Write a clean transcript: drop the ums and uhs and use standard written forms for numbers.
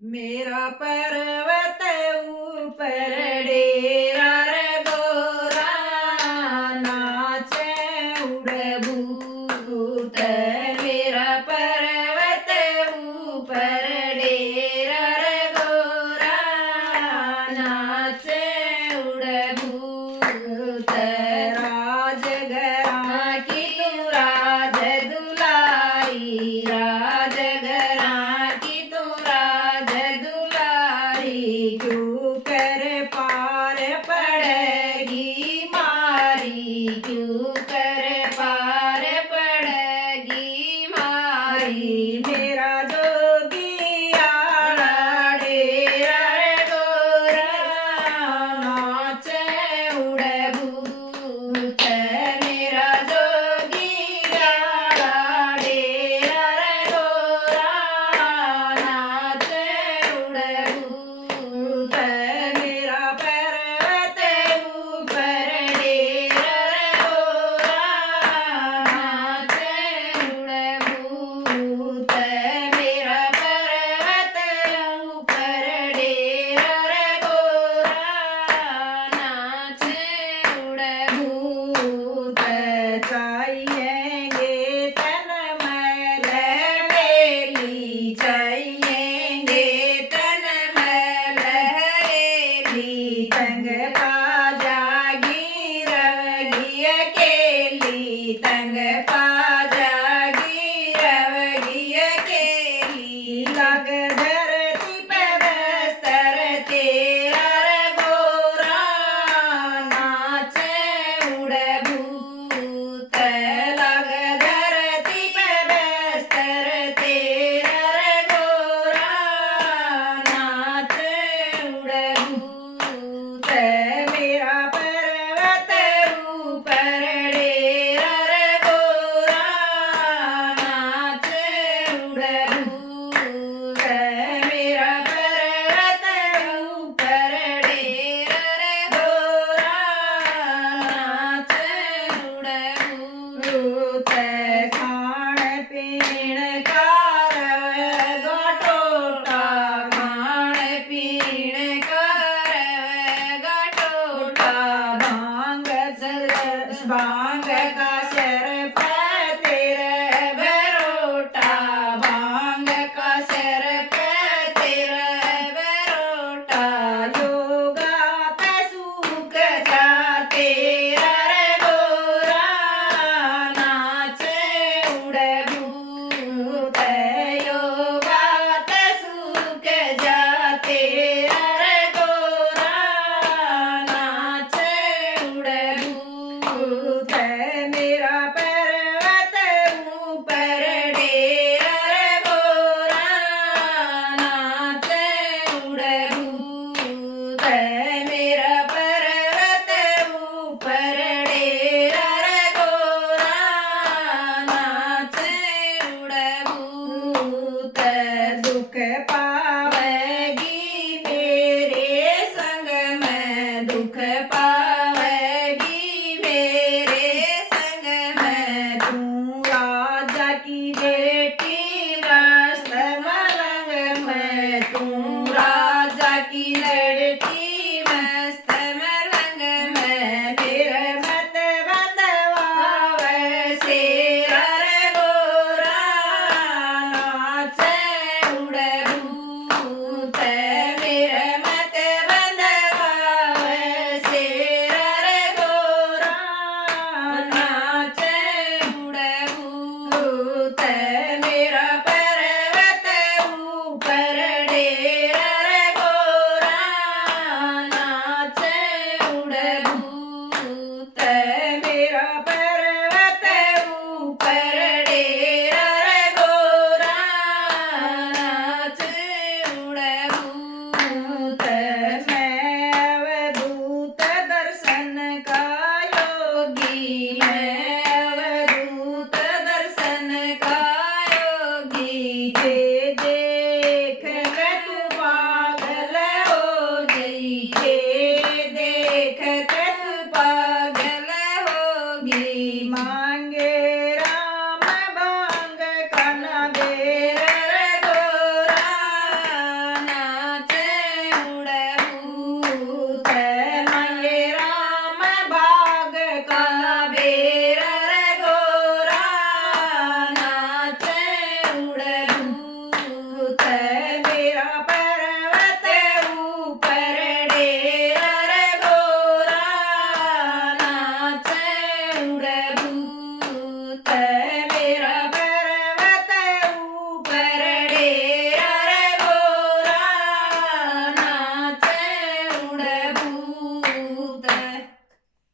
मेरा पर्वत ऊपर डेरा रे गोरा नाचे उड़बूत। मेरा पर्वत ऊपर डेरा रे गोरा नाचे उड़बूत। राजगरा की तू राज दुलारी, राजगरा की तू राज दुलारी, क्यों कर पार पड़ेगी मारी, क्यों कर पार पड़ेगी मारी। मेरा जोगिया डेरा रे गोरा नाचे उड़बूत। मेरा जोगिया डेरा रे गोरा नाचे उड़बूत। मेरा पर्वत ऊपर डेरा रे गोरा नाचे उड़बूत। मेरा पर्वत ऊपर डेरा रे गोरा नाचे उड़बूत। चाहिएंगे तन मैल मेली, चाहिएंगे तन मैल हेली, तंग पा जागी रवगी अकेली, तंग पा जागी रवगी अकेली। लग धरती पे बस्तर तेरा रे गोरा नाचे उड़बूत। लग धरती पे बस्तर तेरा रे गोरा नाचे उड़बूत। मेरा पर्वत ऊपर डेरा रे गोरा नाचे उड़बूत। मेरा पर्वत ऊपर डेरा रे गोरा नाचे उड़बूत। खाण पीण का रवगा टोटा, खाण पीण का रवगा टोटा, भांग का शरफ तेरा बरोटा, भांग का शरफ तेरा बरोटा। योगा पे सूख जा तेरा रे गोरा नाचे उड़बूत। योगा पे सूख जा तेरा रे गोरा नाचे उड़बूत। मेरा पर्वत ऊपर डेरा रे गोरा नाचे उड़बूत। मेरा पर्वत ऊपर डेरा रे गोरा नाचे उड़बूत। दुख पा